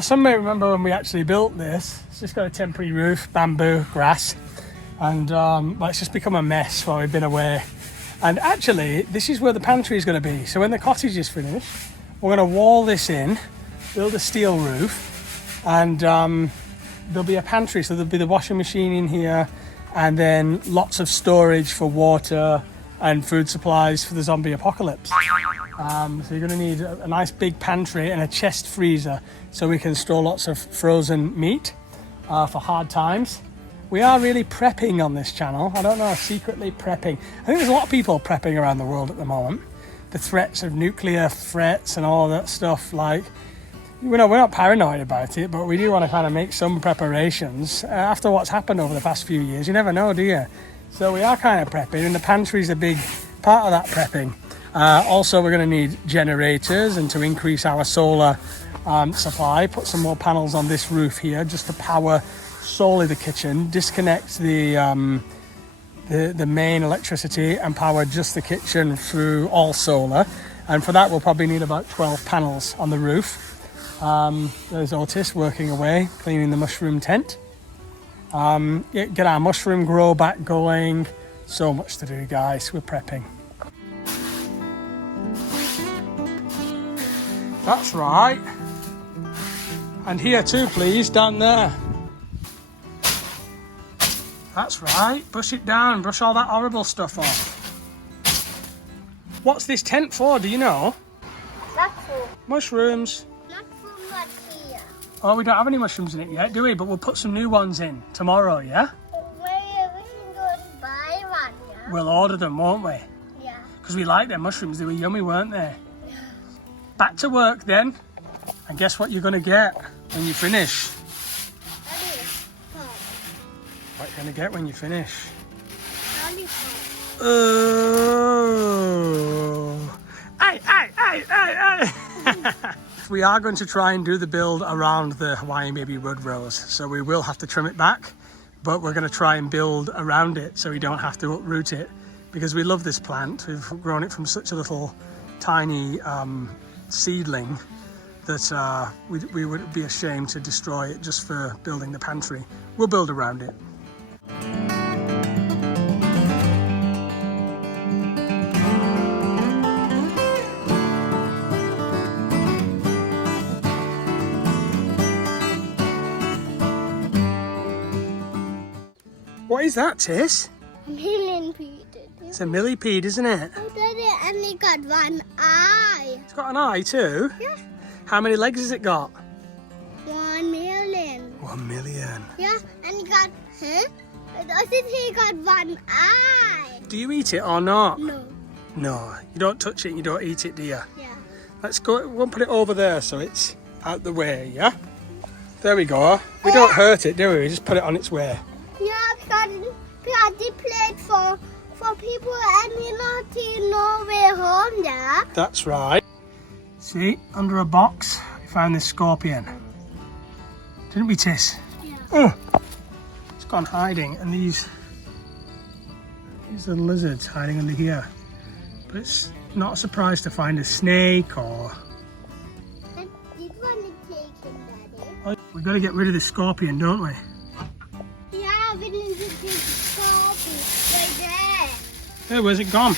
Some may remember when we actually built this. It's just got a temporary roof, bamboo, grass, and but it's just become a mess while we've been away. And actually, this is where the pantry is going to be. So when the cottage is finished, we're going to wall this in, build a steel roof, and there'll be a pantry. So there'll be the washing machine in here, and then lots of storage for water and food supplies for the zombie apocalypse. So you're going to need a nice big pantry and a chest freezer so we can store lots of frozen meat for hard times. We are really prepping on this channel. I don't know, secretly prepping. I think there's a lot of people prepping around the world at the moment. The threats of nuclear threats and all that stuff, like, we're not paranoid about it, but we do want to kind of make some preparations. After what's happened over the past few years, you never know, do you? So we are kind of prepping, and the pantry is a big part of that prepping. Also, we're going to need generators and to increase our solar supply, put some more panels on this roof here just to power solely the kitchen, disconnect the main electricity and power just the kitchen through all solar. And for that, we'll probably need about 12 panels on the roof. There's Otis working away, cleaning the mushroom tent. Get our mushroom grow back going. So much to do, guys. We're prepping. That's right. And here too, please, down there. That's right. Brush it down. Brush all that horrible stuff off. What's this tent for, do you know? Mushroom. Mushrooms. Mushroom not here. Oh, we don't have any mushrooms in it yet, do we? But we'll put some new ones in tomorrow, yeah? We can go and buy one, yeah? We'll order them, won't we? Yeah. Because we like their mushrooms. They were yummy, weren't they? Back to work then. And guess what you're going to get when you finish? What you're going to get when you finish? Oh. Aye. We are going to try and do the build around the Hawaiian baby wood rose. So we will have to trim it back, but we're going to try and build around it so we don't have to uproot it, because we love this plant. We've grown it from such a little tiny seedling that we would be ashamed to destroy it just for building the pantry. We'll build around it. What is that, Tis? A millipede. It's a millipede, isn't it? Oh, Daddy, and it got one eye. It's got an eye too? Yeah. How many legs has it got? 1 million. 1 million. Yeah, and it got, I think he got one eye. Do you eat it or not? No. No, you don't touch it, you don't eat it, do you? Yeah. Let's go, we'll put it over there so it's out the way, yeah? There we go. We don't hurt it, do we? We just put it on its way. Yeah, because they played for people and you know way home, yeah? That's right. See, under a box, we found this scorpion. Didn't we, Tis? Yeah. Oh, it's gone hiding, and these are lizards hiding under here. But it's not a surprise to find a snake or... And this one is taken, Daddy. We've got to get rid of the scorpion, don't we? Yeah, we need to take the scorpion right there. Hey, where's it gone?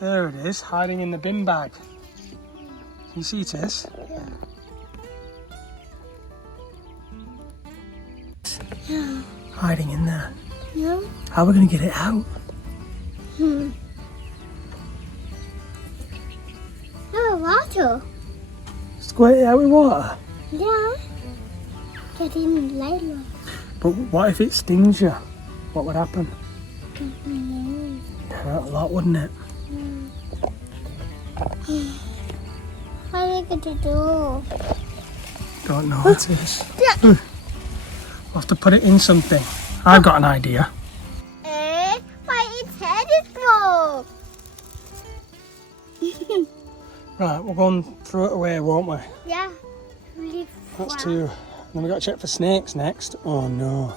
There it is, hiding in the bin bag. Can you see it is? Yeah. Hiding in there. Yeah. How are we going to get it out? Oh, water. Squirt it out with water? Yeah. Get in later. But what if it stings you? What would happen? Get my nose. Hurt a lot, wouldn't it? What are we going to do? Don't know what it is. Yeah. We'll have to put it in something. I've got an idea. Why its head is broke? Right, we're going to throw it away, won't we? Yeah. Really That's far. 2. And then we've got to check for snakes next. Oh no.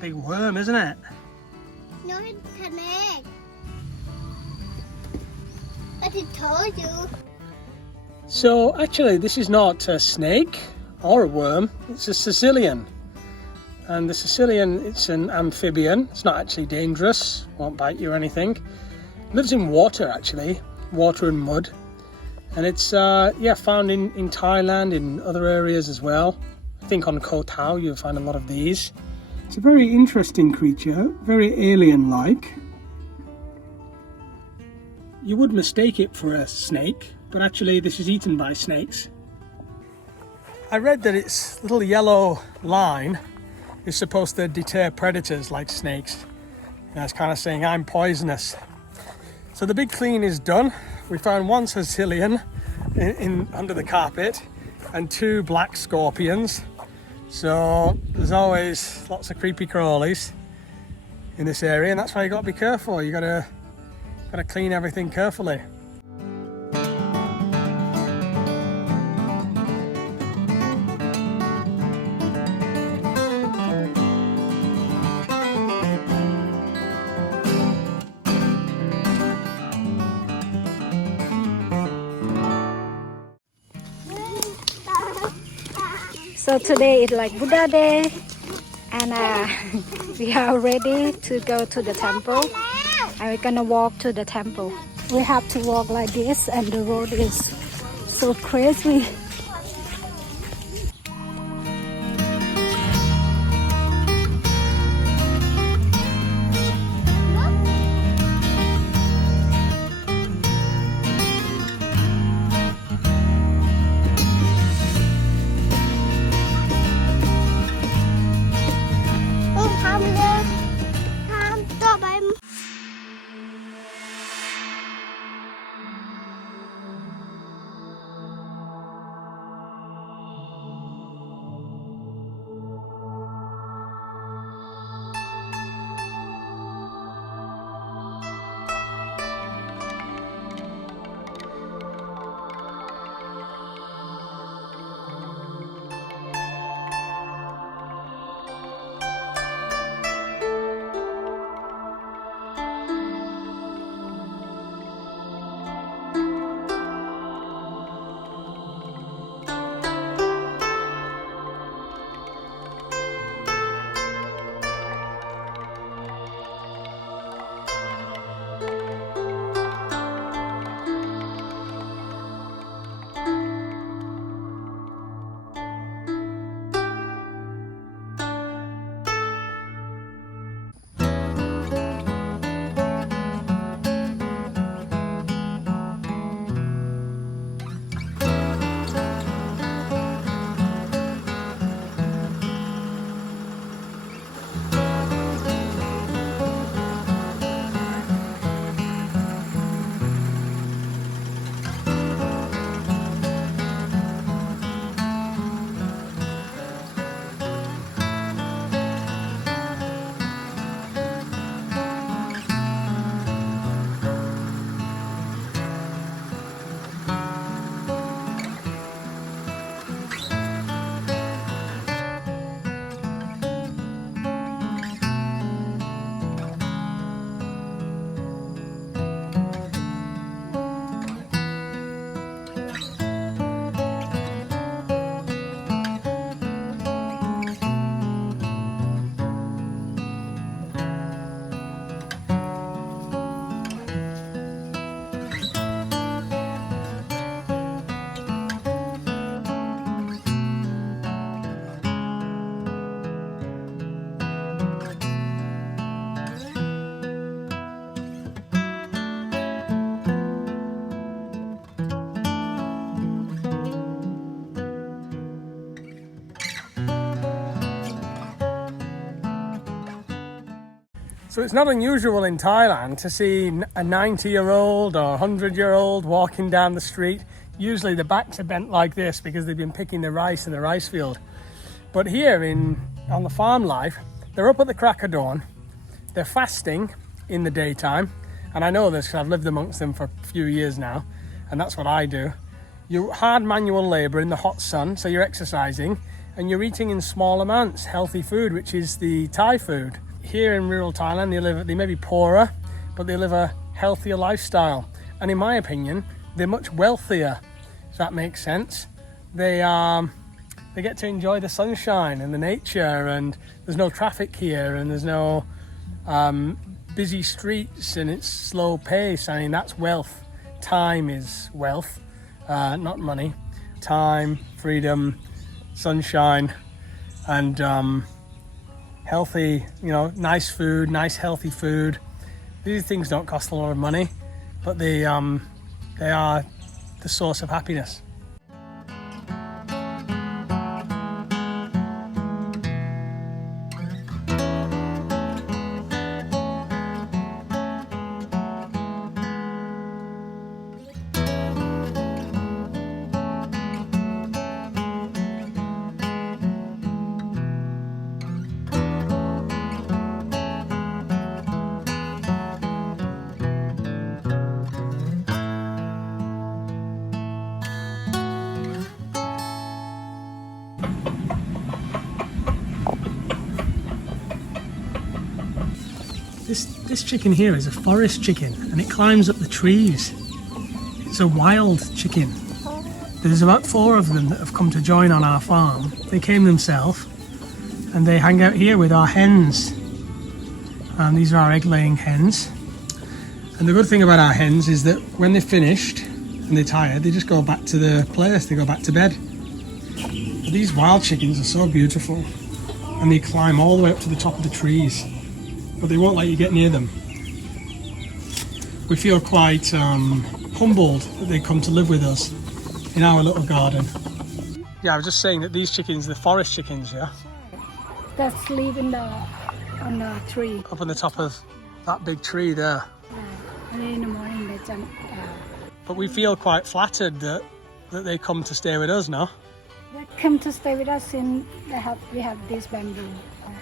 big worm, isn't it? No, it's an egg. But it told you. So actually this is not a snake or a worm, it's a Sicilian. And the Sicilian, it's an amphibian. It's not actually dangerous, won't bite you or anything. Lives in water actually, water and mud. And it's found in Thailand, in other areas as well. I think on Koh Tao you'll find a lot of these. It's a very interesting creature, very alien-like. You would mistake it for a snake, but actually this is eaten by snakes. I read that its little yellow line is supposed to deter predators like snakes. And it's kind of saying, I'm poisonous. So the big clean is done. We found one Sicilian in under the carpet and 2 black scorpions. So there's always lots of creepy crawlies in this area, and that's why you got to be careful. You got to clean everything carefully. So today is like Buddha Day, and we are ready to go to the temple, and we're gonna walk to the temple. We have to walk like this, and the road is so crazy. So it's not unusual in Thailand to see a 90-year-old or 100-year-old walking down the street. Usually the backs are bent like this because they've been picking the rice in the rice field. But here on the farm life, they're up at the crack of dawn. They're fasting in the daytime. And I know this because I've lived amongst them for a few years now. And that's what I do. You hard manual labour in the hot sun, so you're exercising. and you're eating in small amounts healthy food, which is the Thai food. Here in rural Thailand, they may be poorer, but they live a healthier lifestyle. And in my opinion, they're much wealthier, if that makes sense. They get to enjoy the sunshine and the nature, and there's no traffic here, and there's no busy streets, and it's slow pace. I mean, that's wealth. Time is wealth, not money. Time, freedom, sunshine, and healthy, nice food, nice healthy food. These things don't cost a lot of money, but they are the source of happiness. This chicken here is a forest chicken, and it climbs up the trees. It's a wild chicken. There's about 4 of them that have come to join on our farm. They came themselves, and they hang out here with our hens. And these are our egg-laying hens. And the good thing about our hens is that when they're finished and they're tired, they just go back to the place. They go back to bed. But these wild chickens are so beautiful, and they climb all the way up to the top of the trees. But they won't let you get near them. We feel quite humbled that they come to live with us in our little garden. Yeah, I was just saying that these chickens, the forest chickens, yeah? That sleep on the tree. Up on the top of that big tree there. Early in the morning they jump out. But we feel quite flattered that they come to stay with us, no? They come to stay with us and we have this bamboo.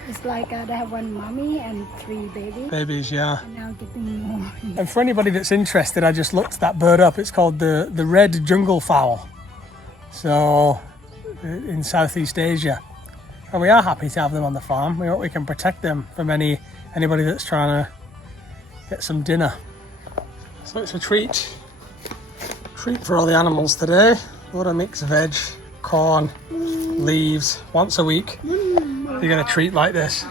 It's like they have 1 mommy and 3 babies. Babies, yeah. And now getting more. And for anybody that's interested, I just looked that bird up. It's called the red jungle fowl. So, in Southeast Asia. And we are happy to have them on the farm. We hope we can protect them from anybody that's trying to get some dinner. So it's a treat for all the animals today. A lot of mixed veg, corn, leaves, once a week. You get a treat like this.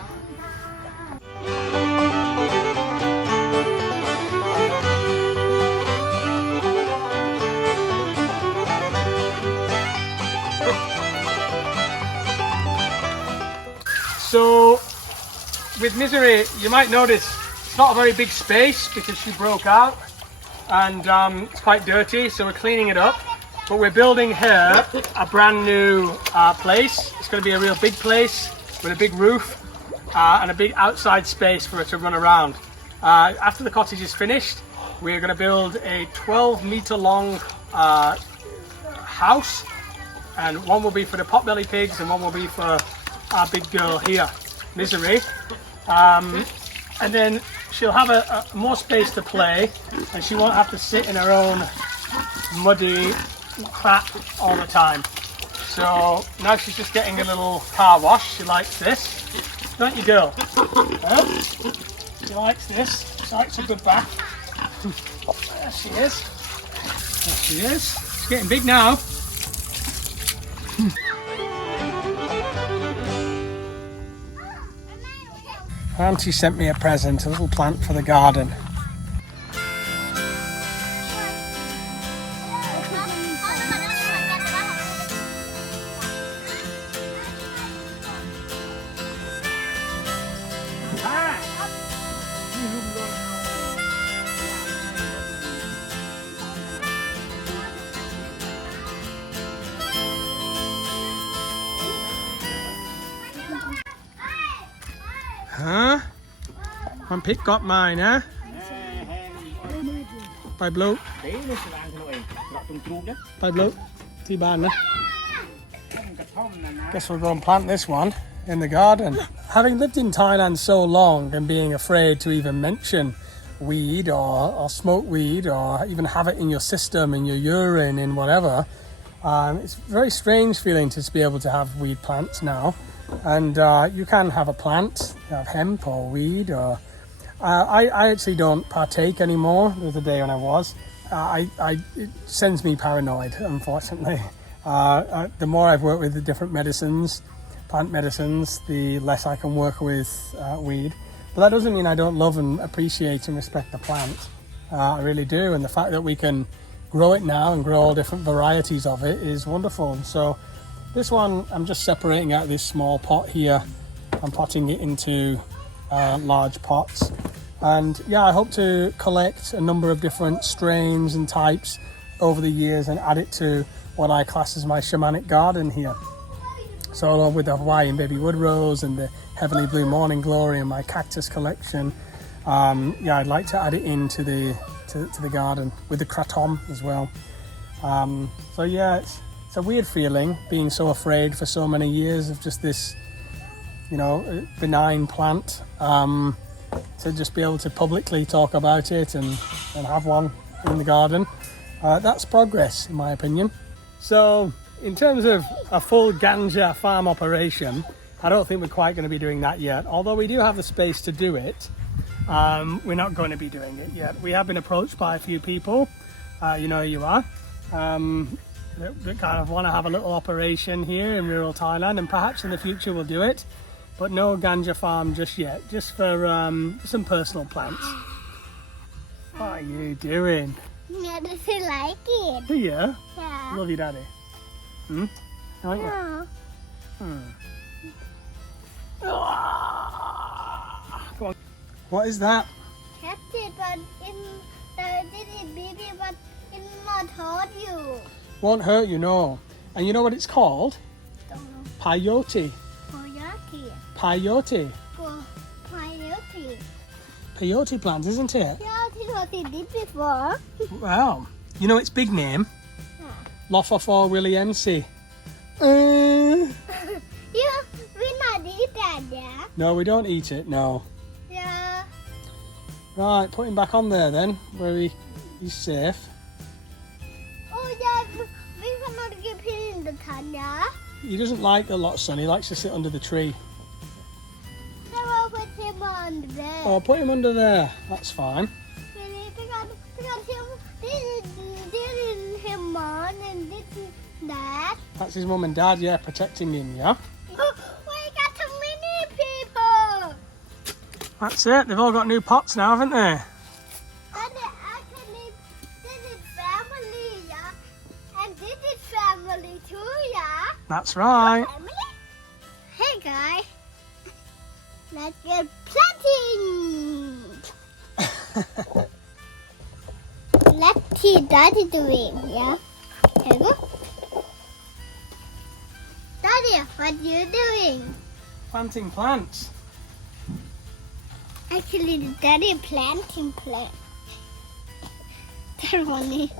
So, with Misery, you might notice it's not a very big space because she broke out, and it's quite dirty, so we're cleaning it up. But we're building her a brand new place. It's going to be a real big place with a big roof and a big outside space for her to run around. After the cottage is finished, we're going to build a 12-meter long house, and one will be for the potbelly pigs and one will be for our big girl here, Misery. And then she'll have a more space to play, and she won't have to sit in her own muddy crap all the time. So now she's just getting a little car wash. She likes this, don't you, girl? Huh? She likes this. She likes a good bath. There she is. There she is. She's getting big now. Auntie sent me a present, a little plant for the garden. Huh? Con pick got mine, huh? By blue. By blue. T-ban, Guess we'll go and plant this one in the garden. Having lived in Thailand so long and being afraid to even mention weed or smoke weed or even have it in your system, in your urine, in whatever, It's a very strange feeling to be able to have weed plants now. And you can have a plant, you have hemp or weed, or I actually don't partake anymore. There was a day when I was. It sends me paranoid, unfortunately. The more I've worked with the different medicines, plant medicines, the less I can work with weed. But that doesn't mean I don't love and appreciate and respect the plant. I really do. And the fact that we can grow it now and grow all different varieties of it is wonderful. So this one, I'm just separating out this small pot here. I'm potting it into large pots. And yeah, I hope to collect a number of different strains and types over the years and add it to what I class as my shamanic garden here. So along with the Hawaiian baby wood rose and the heavenly blue morning glory and my cactus collection, yeah, I'd like to add it into the garden with the kratom as well. So yeah, it's a weird feeling being so afraid for so many years of just this, you know, benign plant. To just be able to publicly talk about it and have one in the garden, that's progress in my opinion. So in terms of a full ganja farm operation, I don't think we're quite going to be doing that yet. Although we do have the space to do it, we're not going to be doing it yet. We have been approached by a few people, you know who you are, that kind of want to have a little operation here in rural Thailand, and perhaps in the future we'll do it. But no ganja farm just yet, just for some personal plants. What are you doing? Yeah, does he like it? Do you? Yeah. Love you, Daddy. Hmm? Don't you? No. Come on. What is that? Catch it, but did it baby, but it not hurt you. Won't hurt you, no. And you know what it's called? Don't know. Peyote. Coyote. Peyote. Coyote. Peyote plant, isn't it? Yeah, this was he did before. Wow. You know its big name? Yeah. Lophophore williamsi. Yeah, we not eat that, yeah? No, we don't eat it, no. Yeah. Right, put him back on there then, where he's safe. Oh, yeah, we cannot give him in the tan, yeah? He doesn't like a lot of sun, he likes to sit under the tree. So we'll put him on there. Oh, put him under there, that's fine. Really, because him, didn't him on and didn't that. That's his mum and dad, yeah, protecting him, yeah? Oh, we got too many people. That's it, they've all got new pots now, haven't they? And actually, this is family, yeah? And this is family too, yeah? That's right. Family? Hey, guys. Let's get planting. Let's see Daddy doing, yeah? Here you go. Daddy, what you doing? Planting plants. Actually, Daddy planting plant. That funny.